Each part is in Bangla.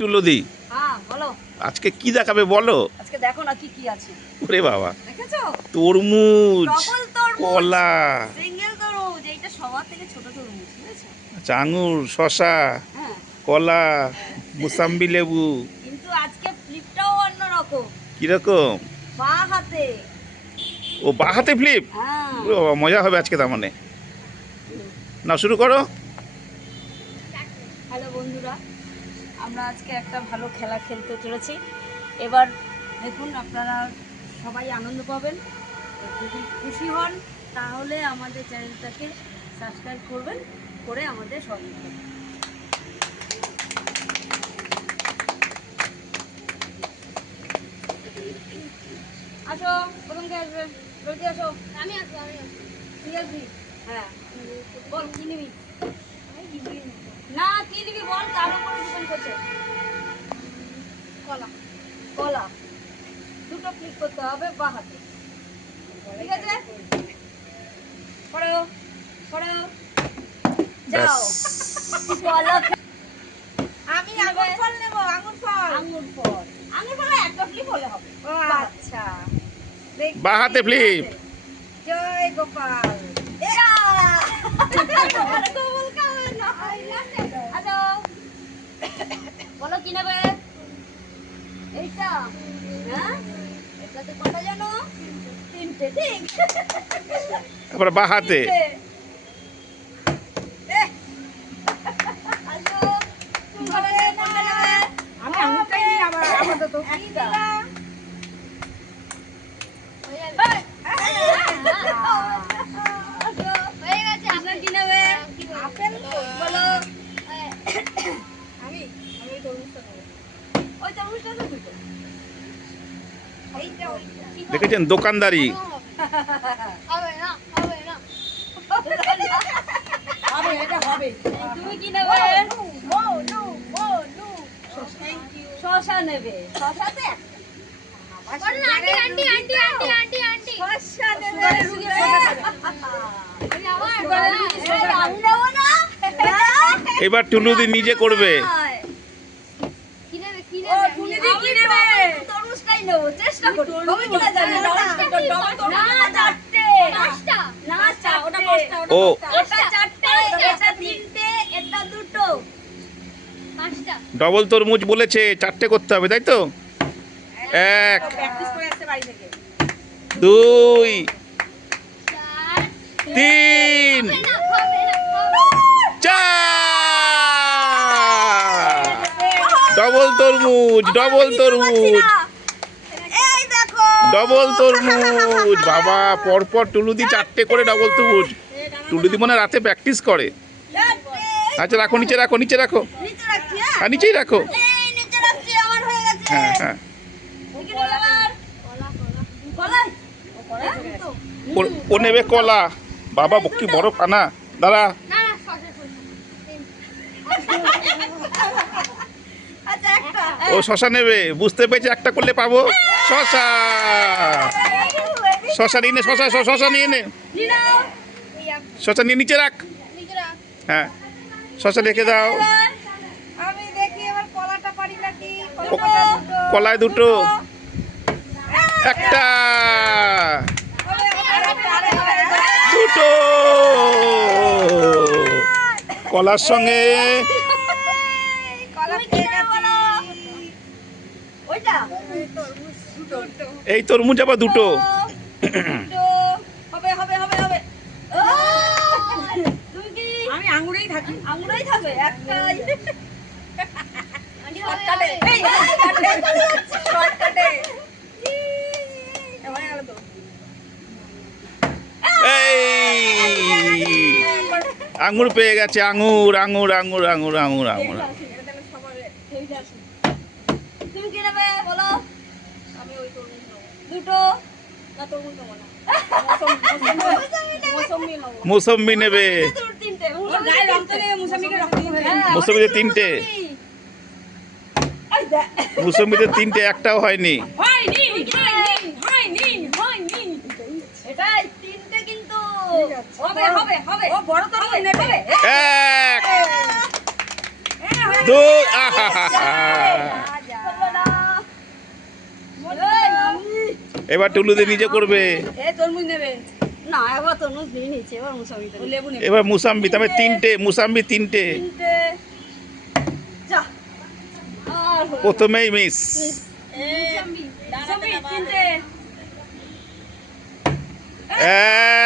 টুলুদি, হ্যাঁ বলো। আজকে কি দেখাবে বলো? আজকে দেখো না কি কি আছে। ওরে বাবা, দেখেছো? তরমুজ, ডবল তরমুজ, কলা, সিঙ্গেল তরমুজ, এইটা সবার থেকে ছোট তরমুজ, বুঝেছো? আচ্ছা, আঙুর, শসা, হ্যাঁ, কলা, মুসাম্বি লেবু। কিন্তু আজকে ফ্লিপটাও অন্যরকম। কিরকম? বা হাতে। ও, বাঁ হাতে ফ্লিপ। হ্যাঁ। ওরে বাবা, মজা হবে আজকে তার মানে। না, শুরু করো। হ্যালো বন্ধুরা, আমরা আজকে একটা ভালো খেলা খেলতে চলেছি। এবার দেখুন, আপনারা সবাই আনন্দ পাবেন। যদি খুশি হন তাহলে আমাদের চ্যানেলটাকে সাবস্ক্রাইব করবেন, করে আমাদের সহযোগিতা করবেন। আসো, প্রথম কে আসবে? জলদি আসো। আমি আসবো। ঠিক আছে? হ্যাঁ, বল কি নিবি? না, কি নিবি বল, তার উপরে ডিপেন্ড করছে। কলা। কলা দুটো ক্লিক করতে হবে বাঁ হাতে, ঠিক আছে? পড়ো পড়ো, যাও। কলা আমি আঙুর ফল নেব। আঙুর ফল। আঙুর ফল, আঙুর ফলে একটা ক্লিক হলে হবে। ও আচ্ছা। বাঁ হাতে ফ্লিপ। জয় গোপাল। আচ্ছা, বলো কি নেবে? এইটা? হ্যাঁ, এটাতে কটা জানো? তিনটে, ঠিক? তারপরে বাঁ হাতে। তিনটে। আসো, তোমরা কোনটা নেবে? আমি আঙুরটাই নিই আবার আপাতত। একটা। হয়ে গেছে। আপনার কি নেবে? আপেল বলো। আমি ওই তরমুজটা নেব। ওই তরমুজটা তো দুটো। এইটা ওইটা। দেখেছেন দোকানদারি। হবে না, হবে না। হবে, এটা হবে। তুমি কি নেবে? বলু। Thank you. শসা নেবে। শসাতে বলুন aunty aunty aunty aunty aunty aunty. শসা নেবে। সুগারের সুগার শসা খাবে। ওই আমার আমি নেবো না। এবার টুলুদি নিজে করবে। কি নেবে কি ও, নেবে? তুমি কি নেবে? তরমুজটাই নেবো, চেষ্টা করি। হবে কিনা জানি না। না, চারটে। পাঁচটা। না, ওটা পাঁচটা, ও। ওটা চারটে, এটা তিনটে, এটা দুটো। পাঁচটা। ডবল তরমুজ বলেছে, চারটে করতে হবে, তাই তো? এক, প্র্যাকটিস করে আসছে বাড়ি থেকে। 2, 4 3, হবে না, হবে না, হবে না। 4। ডবল তরমুজ, ডবল তরমুজ, এই দেখো। ডবল তরমুজ। বাবা, পরপর টুলুদি চারটে করে ডবল তরমুজ। টুলুদি মনে হয় রাতে প্র্যাকটিস করে। চারটে। আচ্ছা, রাখো, নিচে রাখো, নিচে রাখো। নিচে রাখছি, হ্যাঁ? আর নিচেই রাখো। এই নিচে রাখছি, আমার হয়ে গেছে। হ্যাঁ, হ্যাঁ। কি নেবে আবার? কলাই? হ্যাঁ? ও নেবে কলা। বাবা, কি বড় পানা। দাঁড়া। না না সসেস আচ্ছা, একটা। ও শশা নেবে, বুঝতে পেরেছি, একটা করলে পাবো। শশা, শশা নিয়ে নে, শশা নিয়ে নে। নিয়ে নাও। শশা নিয়ে নিচে রাখ। নিজেরা হ্যাঁ, শশা রেখে দাও। এবার আমি দেখি এবার কলাটা পারি নাকি ও, কলায় দুটো, একটা, দুটো। কলার সঙ্গে তুমি কি নেবে বলো? ওইটা? এই তরমুজ আবার দুটো। দুটো। হবে, হবে, হবে, হবে। ও! তুমি কি? আমি আঙুরেই থাকি। আঙুরাই থাকবে একটাই। আন্টি শর্টকাটে। এই, শর্টকাটে। এবার গেল তো। এই আঙুর পেয়ে গেছে, আঙুর, আঙুর, আঙুর, আঙুর, আঙুর, আঙুর। তুমি কি নেবে বলো? আমি ওই তরমুজ নেব। দুটো। না তরমুজ নেব না। মৌসুমী নেবো। মৌসম্বি নেবে। দুটো, তিনটে। ওর গায়ে রং তো নেই, মুসাম্বিকে রক্ত হবে। হ্যাঁ, মৌসুমীতে অনেক তিনটে। মৌসুমী। এই দেখ। মৌসম্বিতে তিনটে, একটাও হয়নি। হয়নি, হয়নি, হয়নি। এটাই তিনটে কিন্তু। ঠিক আছে। হবে, হবে, হবে। ও বড় তরমুজ নেবে। এক, দুই, আহা। এবার টুলুদি নিজে করবে। এ তরমুজ নেবে না, একবার তরমুজ নিয়ে নিচ্ছে, এবার মুসাম্বিটা লেবু নেবে। এবার মুসাম্বি, তবে তিনটে মুসাম্বি, তিনটে। তিনটে যা আর হলো না। প্রথমেই মিস। মুসাম্বি তিনটে।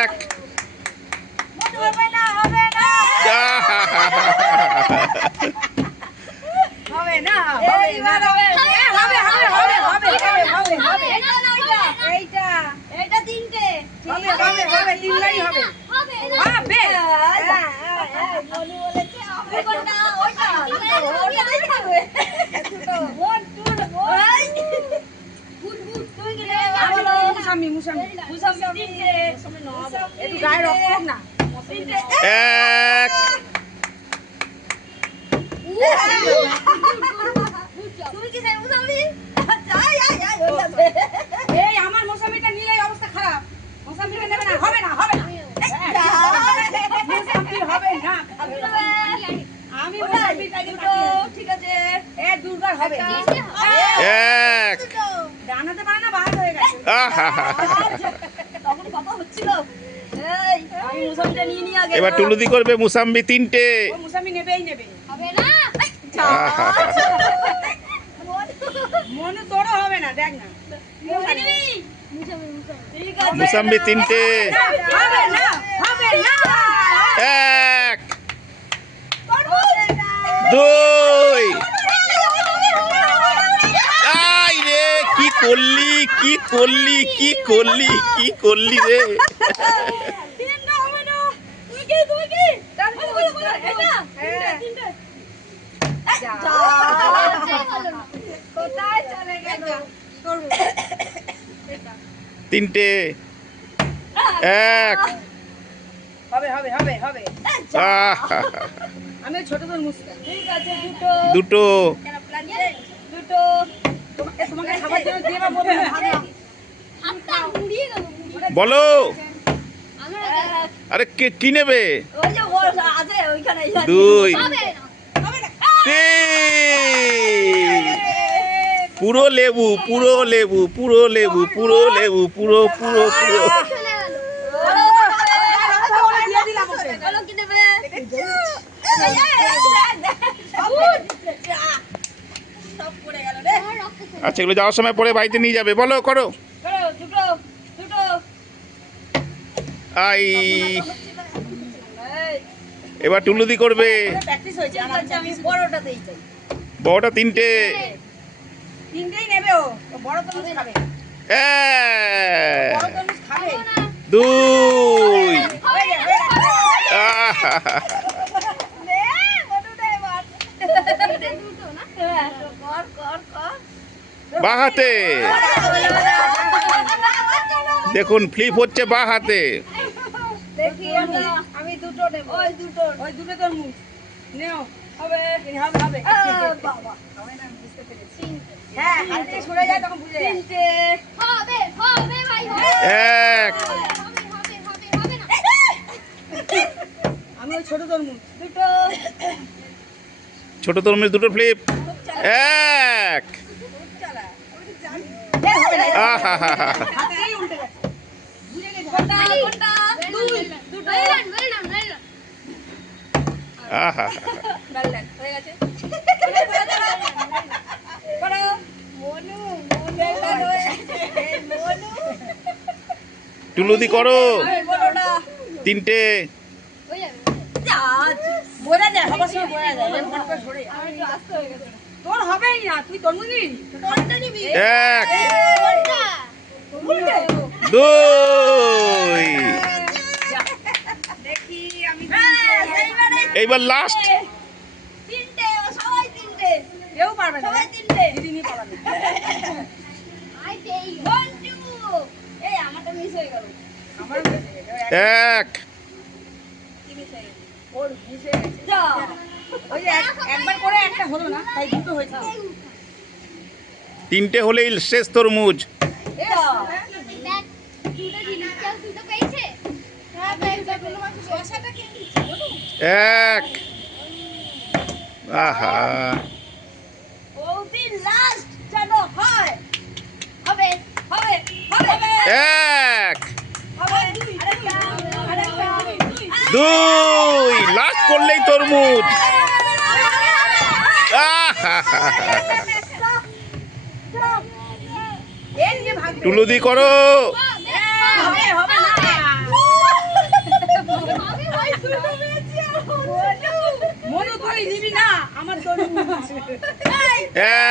এক। হবে না, হবে না, হবে না, হবে না, হবে। এইটা এইটা তিনটে হবে, তিনটাই হবে। হবে মনু বলেছে হবে কোনটা, ওইটা ওইটাই খাবে। দুটো ওয়ান টু ওই গুড গুড তুই কি রে? বলো মুসাম্বি তিনটে। একটু গায়ে রক্ত না। তিনটে এক। তুমি কি চাই মুসাম্বি? যাই এই আমার মুসাম্বিটা নিয়ে এই অবস্থা খারাপ। মুসাম্বিটা নেবে না, হবে না, হবে না। মুসাম্বি হবে না, খাবে না। আমি মুসাম্বিটা দুটো, ঠিক আছে। এ দুর্গার হবে। এক। ডানাতে পারে না, বাহার হয়ে গেছে। তখন কথা হচ্ছিল। এই আমি মুসাম্বিটা নিয়ে নিয়ে আগে। এবার টুলুদি করবে মুসাম্বি তিনটে। ও মুসাম্বি নেবেই নেবে। হবে না মনে তোরও হবে না, দেখ না। ঠিক আছে। মুসাম্বি তিনটে। হবে না, হবে না। এক। দুই। আই রে, কি করলি, কি করলি, কি করলি, কি করলি রে? তিনটা হবে না। তুমি কি? এটা? তিনটে। কোথায় চলে গেল? তিনটে। এক। হবে, হবে, হবে, হবে। আহা, আমি ছোট তোর মুসকা। ঠিক আছে, দুটো। দুটো। দুটো। তোমাকে খাবার জন্য দিয়ে বা বলবে না, ভাগো। হাতটা মুড়িয়ে গেল বলো। আমরা আরে কি নেবে? ওই যে ওর আছে ওইখানে। দুই। হবে না তিন। পুরো লেবু, পুরো লেবু, পুরো লেবু, পুরো লেবু, পুরো পুরো পুরো। চলে গেল দিয়ে দিলাম ওকে। বলো কি দেবে সব পড়ে গেল রে। আমার রক্ত চলে আচ্ছা, এগুলো যাওয়ার সময় পরে বাড়িতে নিয়ে যাবে। বলো, করো। করো, দুটো, দুটো। আই। এই, এবার টুলুদি করবে। প্র্যাকটিস হয়েছে। ঠিক আছে, আমি বড়টাতেই চাই। বড়টা তিনটে। তিনটেই নেবে ও। ও বড় তরমুজ খাবে। এক। বড় তরমুজ খাবে। না দুই। হয়ে গেল, হয়ে গেল। আহা, নে, বড়টা এবার। দুটো না কর, কর, কর। বাঁ হাতে। দেখুন, ফ্লিপ হচ্ছে বাঁ হাতে। দেখি আমি দুটো নেব। ওই দুটো তরমুজ নেও। হবে, হবে, হবে। বাবা, হবে না, আমি বুঝতে পেরেছি। হ্যাঁ, হাত থেকে সরে যায় তখন বুঝে যায়। তিনটে। হবে হবে ভাই হবে এক। হবে হবে হবে হবে না আমি ওই ছোট তরমুজ দুটো। ছোট তরমুজ দুটো ফ্লিপ। এক। এ, হবে না। আহা, হাতেই উল্টে গেছে। বুঝে গেছি। কোনটা, কোনটা? দুই, দুটো। ওয়েল ডান আহা। Well done, হয়ে গেছে। করো। মনু, মনু। টুলুদি করো। আমি বলো না। তিনটে। হয়ে যাবে যা, বোঝা যায়, সবার সময় বোঝা যায়। এরকম করে সরে যায়। আমার একটু আস্তে হয়ে গেছে তোর হবেই না, তুই তরমুজ নিবি? কোনটা নিবি? এক। কোনটা উল্টে। দুই। দেখি আমি এইবার লাস্ট। তিনটে, ও সবাই তিনটে। কেউ পারবে না। সবাই তিনটে। দিদি নিয়ে পালাবে। আই দেই One, two. এই আমারটা মিস হয়ে গেল। আমার মিস হয়ে গেল। এক। কি মিস হয়ে গেল? ওর মিস হয়ে গেছে। যা। ওই যে একবার করে একটা হলো না, তাই দুটো হয়েছে। তিনটে হলেই শেষ তরমুজ। এটা দেখ দুটো জিনিস কেউ দুটো পেয়েছে হ্যাঁ পেয়েছে শসাটা কি? এক। আহা। ও দিন লাস্ট যেন হয়। হবে হবে, হবে, হবে। 2 লাস্ট করলেই তরমুজ। টুলুদি করো।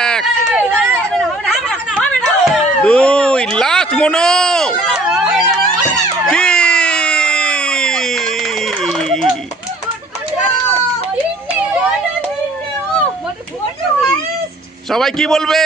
এক 2 লাস্ট মনো। 3 সবাই কি বলবে?